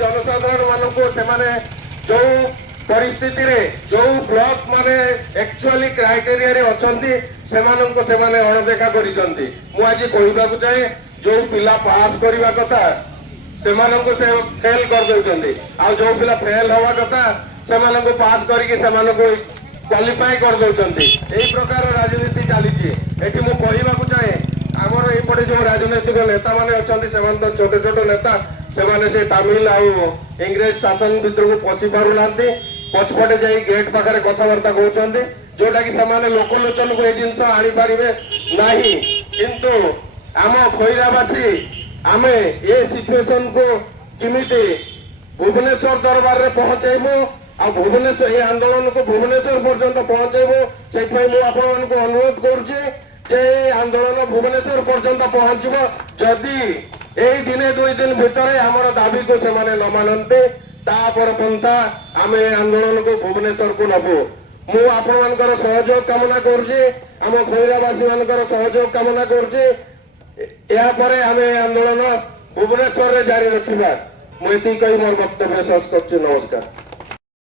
जनसाधारण मानक से जो परिस्थिति रे जो ब्लॉक माने एक्चुअली क्राइटेरिया रे अछंती सेमाननको सेमाने अणदेखा करिसंती मु आज कहिबाकू चाहे जो पिला पास करबा कथा सेमाननको से फेल कर देउचंती आ जो पिला फेल होवा कथा सेमाननको पास करिके सेमाननको क्वालिफाई कर देउचंती एई प्रकार राजनीति चलीची एठी मु कहिबाकू चाहे आमर एपटे जो राजनैतिक नेता माने अछंती सेमान तो छोटे छोटे नेता सेमाने से तमिल आ इंग्रेज शासन भितर को पशि पारु नांती पछपटे जाई गेट पाखरे कथबार्ता कहउचंती जोटा कि सेमाने लोकलोचन को ए जिंस आनी पारिबे नाही किंतु आम खैरावासी आमे ए सिचुएशन को किमिति भुवनेश्वर दरबार रे पहुंचेबो आ भुवनेश्वर ए आंदोलन को भुवनेश्वर पर्यंत पहुंचेबो सेथाय मु आपन को अनुरोध करूची जे आंदोलन भुवनेश्वर पर्यंत पहुंचबो जदी ए दिने दुई दिन भितर हमर दाबी को सेमाने न मानन्ते तापर पंथा आमे आंदोलन को भुवनेश्वर को नबो मु आपण मानकर सहयोग कामना करूची आम खैरावासी मानकर सहयोग कामना करूची या परे आमे आंदोलन भुवनेश्वर रे जारी रखिबा मु एति कहि मोर वक्तव्य शेष करछि नमस्कार।